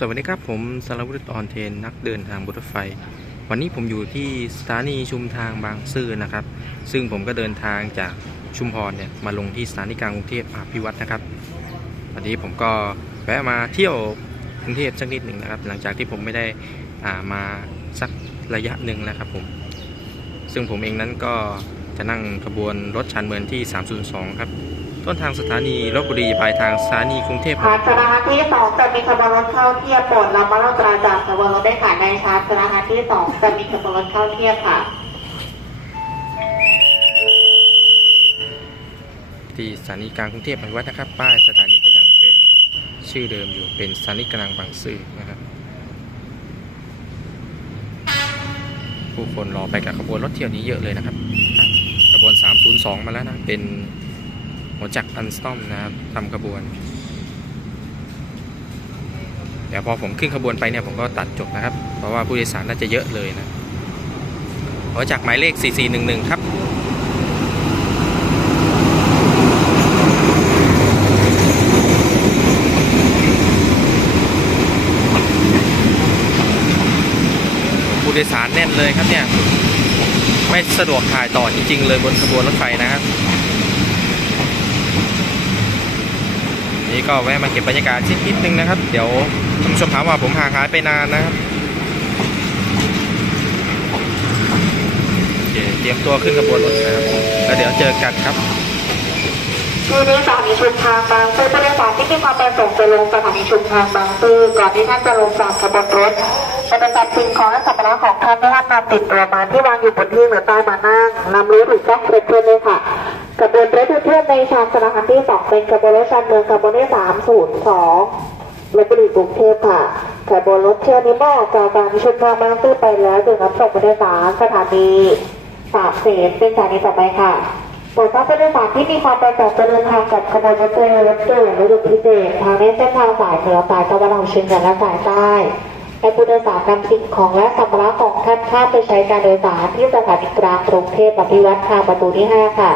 สวัสดีครับผมสารวุฒิออนเทนนักเดินทางบนรถไฟ วันนี้ผมอยู่ที่สถานีชุมทางบางซื่อนะครับ ซึ่งผมก็เดินทางจากชุมพรเนี่ยมาลงที่สถานีกลางกรุงเทพอภิวัตนะครับ วันนี้ผมก็แวะมาเที่ยวกรุงเทพสักนิดหนึ่งนะครับ หลังจากที่ผมไม่ได้อ่ามาสักระยะหนึ่งแล้วครับผมซึ่งผมเองนั้นก็จะนั่งขบวนรถชันเมืองที่ 302 ครับ ต้นทางสถานีลบบุรีปลายทางสถานีกรุงเทพชาร์จสถานีที่สองจะมีขบวนรถเข้าเทียบโปรดระมัดระวังจากขบวนรถได้ค่ะในชาร์จสถานีที่สองจะมีขบวนรถเข้าเทียบค่ะที่สถานีกลางกรุงเทพอภิวัฒน์นะครับ ป้ายสถานีก็ยังเป็นชื่อเดิมอยู่เป็นสถานีกลางบางซื่อนะครับ ผู้คนรอไปกับขบวนรถเที่ยวนี้เยอะเลยนะครับขบวน 302 มาแล้วนะเป็น หัวจักรอันสตอมนะครับทำขบวน เดี๋ยวพอผมขึ้นขบวนไปเนี่ยผมก็ตัดจบนะครับ เพราะว่าผู้โดยสารน่าจะเยอะเลยนะหัวจักรหมายเลข 4411 ครับผู้โดยสารแน่นเลยครับเนี่ย ไม่สะดวกถ่ายต่อจริง ๆ เลยบนขบวนรถไฟนะครับ นี่ก็แวะมาเก็บบรรยากาศชิดนิดนึงนะครับ เดี๋ยวท่านผู้ชมถามว่าผมห่างหายไปนานนะครับเตรียมตัวขึ้นขบวนรถนะครับแล้วเดี๋ยวเจอกันครับที่นี้สถานีชุมทางบางซื่อผู้โดยสารที่มีความประสงค์จะลงสถานีชุมทางบางซื่อก่อนที่ท่านจะลงจากขบวนรถจะป็นการสิ่งของและสัมภาระของท่านที่ท่านนำติดตัวมาที่วางอยู่บนที่หรือใต้มานั่งนำรู้ถูกต้องเสร็จเพื่อนเลยค่ะ ขบวนรถเพื่อนในชานสถานีที่สองเป็นขบวนรถชานเมืองขบวนที่สามศูนย์สองลบบุรีกรุงเทพค่ะขบวนรถเที่ยวนี้มอออกจากสถานีชุมทางบางซื่อไปแล้วจึงรับส่งผู้โดยสารสถานีสามเสนเป็นสถานีต่อไปค่ะโปรดทราบผู้โดยสารที่มีความประสงค์จะเดินทางกับขบวนรถเมล์รถด่วนรถด่วนพิเศษทางในเส้นทางสายเหนือสายตะวันออกเฉียงเหนือและสายใต้ให้ผู้โดยสารนำสิ่งของและสัมภาระของท่านข้ามไปใช้การโดยสารที่สถานีกลางกรุงเทพอภิวัตทางประตูที่ 5 ค่ะ